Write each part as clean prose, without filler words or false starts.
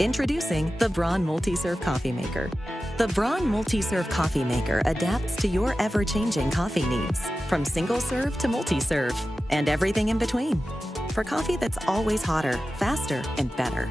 Introducing the Braun Multi-Serve Coffee Maker. The Braun Multi-Serve Coffee Maker adapts to your ever-changing coffee needs, from single-serve to multi-serve, and everything in between, for coffee that's always hotter, faster, and better.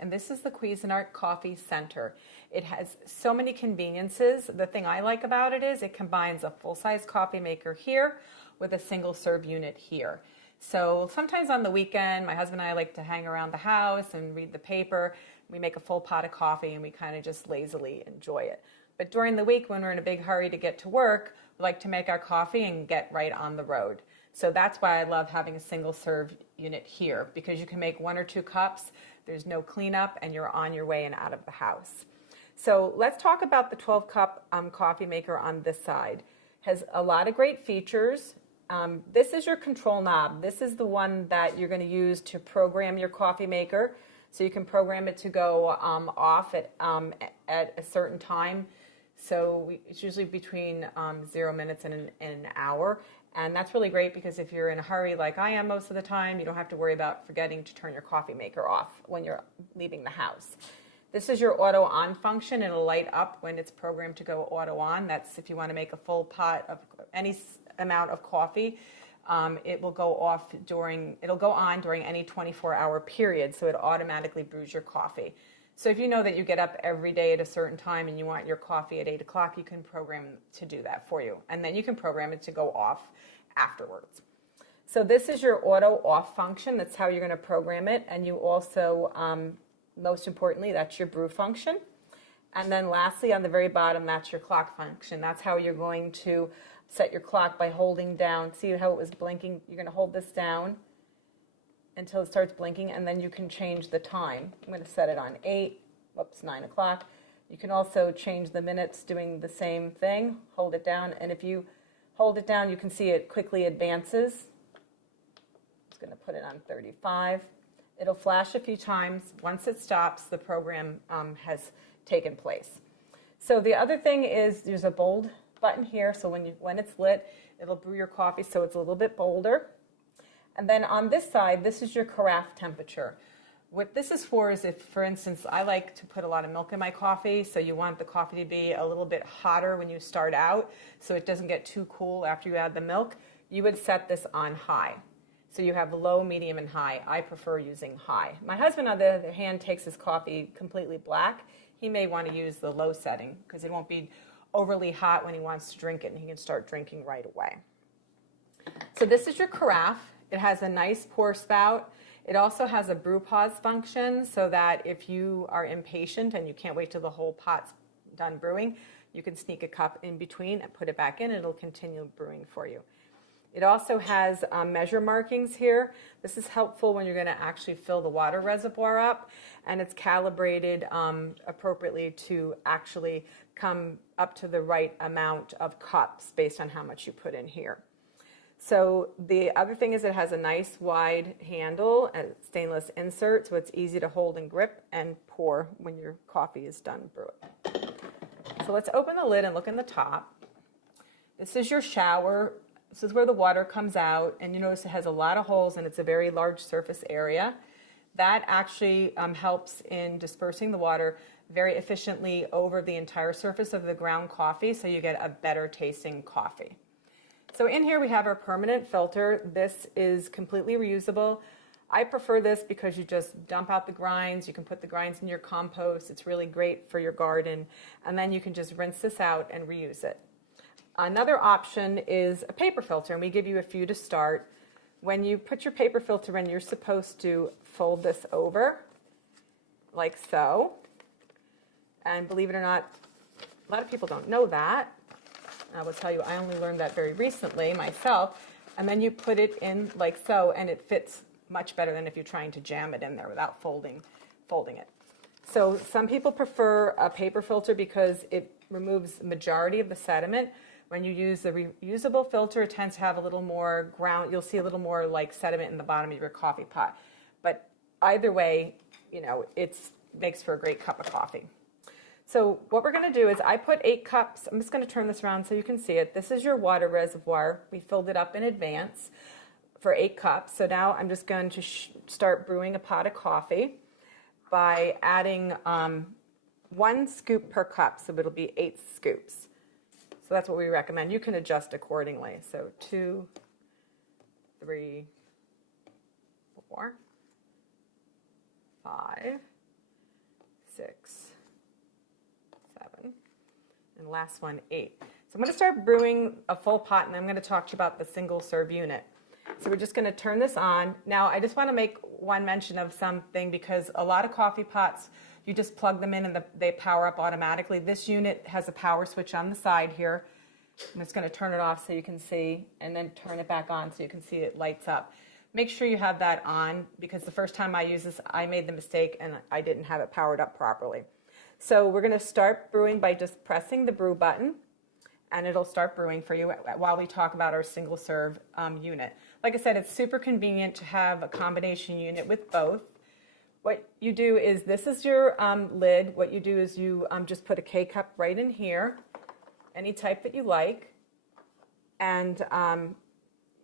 And this is the Cuisinart Coffee Center. It has so many conveniences. The thing I like about it is it combines a full-size coffee maker here with a single serve unit here. So sometimes on the weekend, my husband and I like to hang around the house and read the paper. We make a full pot of coffee and we kind of just lazily enjoy it. But during the week when we're in a big hurry to get to work, we like to make our coffee and get right on the road. So that's why I love having a single serve unit here, because you can make 1 or 2 cups There's no cleanup, and you're on your way and out of the house. So let's talk about the 12-cup coffee maker on this side. Has a lot of great features. This is your control knob. This is the one that you're going to use to program your coffee maker. So you can program it to go off at a certain time. So it's usually between 0 minutes and an hour. And that's really great because if you're in a hurry like I am most of the time, you don't have to worry about forgetting to turn your coffee maker off when you're leaving the house. This is your auto on function. It'll light up when it's programmed to go auto on. That's if you want to make a full pot of any amount of coffee. It will go on during any 24-hour period, so it automatically brews your coffee. So if you know that you get up every day at a certain time and you want your coffee at 8 o'clock, you can program to do that for you. And then you can program it to go off afterwards. So this is your auto off function. That's how you're going to program it. And you also, most importantly, that's your brew function. And then lastly, on the very bottom, that's your clock function. That's how you're going to set your clock by holding down. See how it was blinking? You're going to hold this down until it starts blinking, and then you can change the time. I'm going to set it on 9 o'clock. You can also change the minutes doing the same thing. Hold it down, and if you hold it down, you can see it quickly advances. I'm just going to put it on 35. It'll flash a few times. Once it stops, the program has taken place. So the other thing is there's a bold button here, so when it's lit, it'll brew your coffee so it's a little bit bolder. And then on this side, this is your carafe temperature. What this is for is if, for instance, I like to put a lot of milk in my coffee, so you want the coffee to be a little bit hotter when you start out so it doesn't get too cool after you add the milk, you would set this on high. So you have low, medium, and high. I prefer using high. My husband, on the other hand, takes his coffee completely black. He may want to use the low setting because it won't be overly hot when he wants to drink it, and he can start drinking right away. So this is your carafe. It has a nice pour spout. It also has a brew pause function so that if you are impatient and you can't wait till the whole pot's done brewing, you can sneak a cup in between and put it back in, and it'll continue brewing for you. It also has measure markings here. This is helpful when you're going to actually fill the water reservoir up, and it's calibrated appropriately to actually come up to the right amount of cups based on how much you put in here. So the other thing is it has a nice wide handle and stainless insert, so it's easy to hold and grip and pour when your coffee is done brewing. So let's open the lid and look in the top. This is your shower. This is where the water comes out, and you notice it has a lot of holes and it's a very large surface area. That actually helps in dispersing the water very efficiently over the entire surface of the ground coffee, so you get a better tasting coffee. So in here we have our permanent filter. This is completely reusable. I prefer this because you just dump out the grinds. You can put the grinds in your compost. It's really great for your garden. And then you can just rinse this out and reuse it. Another option is a paper filter, and we give you a few to start. When you put your paper filter in, you're supposed to fold this over like so. And believe it or not, a lot of people don't know that. I will tell you, I only learned that very recently myself. And then you put it in like so, and it fits much better than if you're trying to jam it in there without folding it. So some people prefer a paper filter because it removes the majority of the sediment. When you use the reusable filter, it tends to have a little more ground. You'll see a little more like sediment in the bottom of your coffee pot. But either way, you know, it makes for a great cup of coffee. So what we're going to do is I put 8 cups. I'm just going to turn this around so you can see it. This is your water reservoir. We filled it up in advance for 8 cups. So now I'm just going to start brewing a pot of coffee by adding 1 scoop per cup. So it'll be 8 scoops. So that's what we recommend. You can adjust accordingly. So 2, 3, 4, 5, 6, 7, and last one, 8. So I'm going to start brewing a full pot, and I'm going to talk to you about the single serve unit. So we're just going to turn this on. Now, I just want to make one mention of something because a lot of coffee pots, you just plug them in and they power up automatically. This unit has a power switch on the side here. I'm just going to turn it off so you can see, and then turn it back on so you can see it lights up. Make sure you have that on, because the first time I used this, I made the mistake and I didn't have it powered up properly. So we're going to start brewing by just pressing the brew button, and it'll start brewing for you while we talk about our single serve unit. Like I said, it's super convenient to have a combination unit with both. What you do is, this is your lid. What you do is you just put a K-cup right in here, any type that you like. And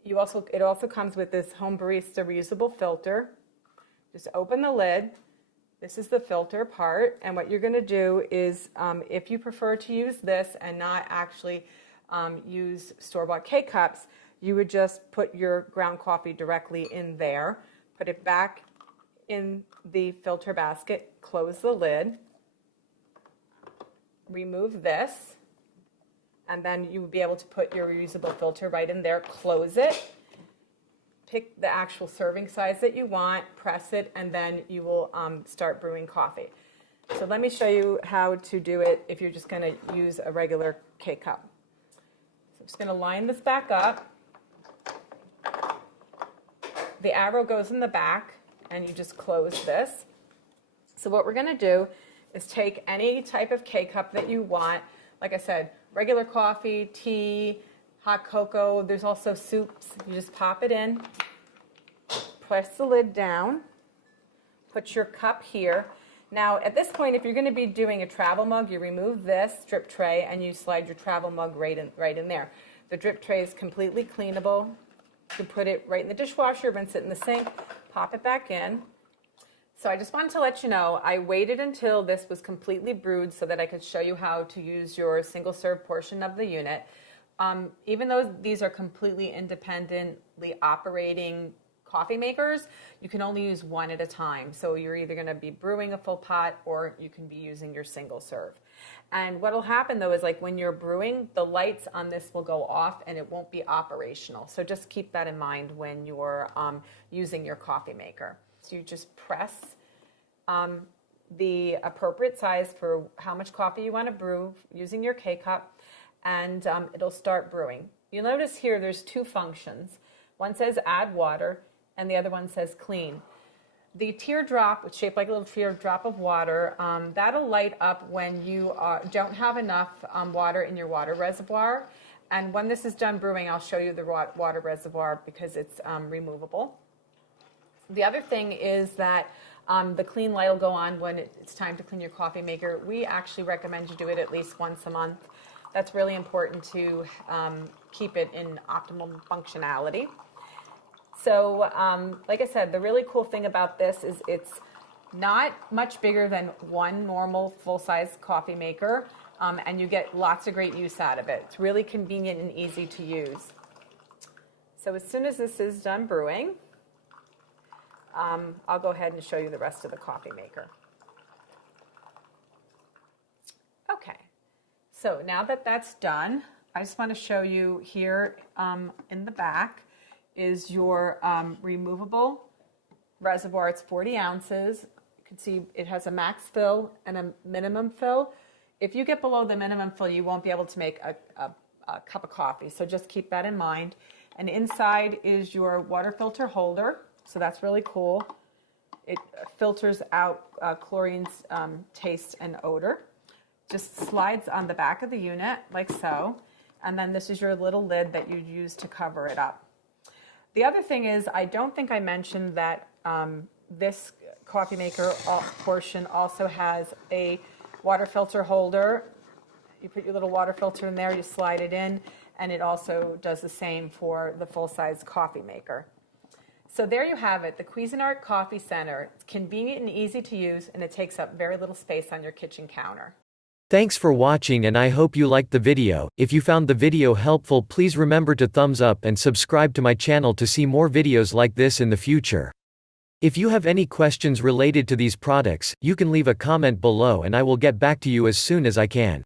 it also comes with this Home Barista reusable filter. Just open the lid. This is the filter part. And what you're going to do is, if you prefer to use this and not actually use store-bought K-cups, you would just put your ground coffee directly in there, put it back in the filter basket, close the lid, remove this, and then you would be able to put your reusable filter right in there, close it, pick the actual serving size that you want, press it, and then you will start brewing coffee. So let me show you how to do it if you're just going to use a regular K-cup. So I'm just going to line this back up. The arrow goes in the back, and you just close this. So what we're going to do is take any type of K-cup that you want. Like I said, regular coffee, tea, hot cocoa. There's also soups. You just pop it in, press the lid down, put your cup here. Now, at this point, if you're going to be doing a travel mug, you remove this drip tray and you slide your travel mug right in there. The drip tray is completely cleanable. You can put it right in the dishwasher, rinse it in the sink, pop it back in. So I just wanted to let you know, I waited until this was completely brewed so that I could show you how to use your single serve portion of the unit. Even though these are completely independently operating coffee makers, you can only use one at a time. So you're either going to be brewing a full pot or you can be using your single serve. And what will happen though is, like when you're brewing, the lights on this will go off and it won't be operational. So just keep that in mind when you're using your coffee maker. So you just press the appropriate size for how much coffee you want to brew using your K-cup, and it'll start brewing. You'll notice here there's two functions. One says add water and the other one says clean. The teardrop, which is shaped like a little teardrop of water, that'll light up when you don't have enough water in your water reservoir. And when this is done brewing, I'll show you the water reservoir because it's removable. The other thing is that the clean light will go on when it's time to clean your coffee maker. We actually recommend you do it at least once a month. That's really important to keep it in optimal functionality. So like I said, the really cool thing about this is it's not much bigger than one normal full-size coffee maker, and you get lots of great use out of it. It's really convenient and easy to use. So as soon as this is done brewing, I'll go ahead and show you the rest of the coffee maker. Okay, so now that that's done, I just want to show you here in the back is your removable reservoir. It's 40 ounces. You can see it has a max fill and a minimum fill. If you get below the minimum fill, you won't be able to make a cup of coffee, so just keep that in mind. And inside is your water filter holder. So that's really cool. It filters out chlorine's taste and odor. Just slides on the back of the unit like so. And then this is your little lid that you'd use to cover it up. The other thing is, I don't think I mentioned that this coffee maker portion also has a water filter holder. You put your little water filter in there, you slide it in, and it also does the same for the full-size coffee maker. So there you have it, the Cuisinart Coffee Center. It's convenient and easy to use, and it takes up very little space on your kitchen counter. Thanks for watching, and I hope you liked the video. If you found the video helpful, please remember to thumbs up and subscribe to my channel to see more videos like this in the future. If you have any questions related to these products, you can leave a comment below and I will get back to you as soon as I can.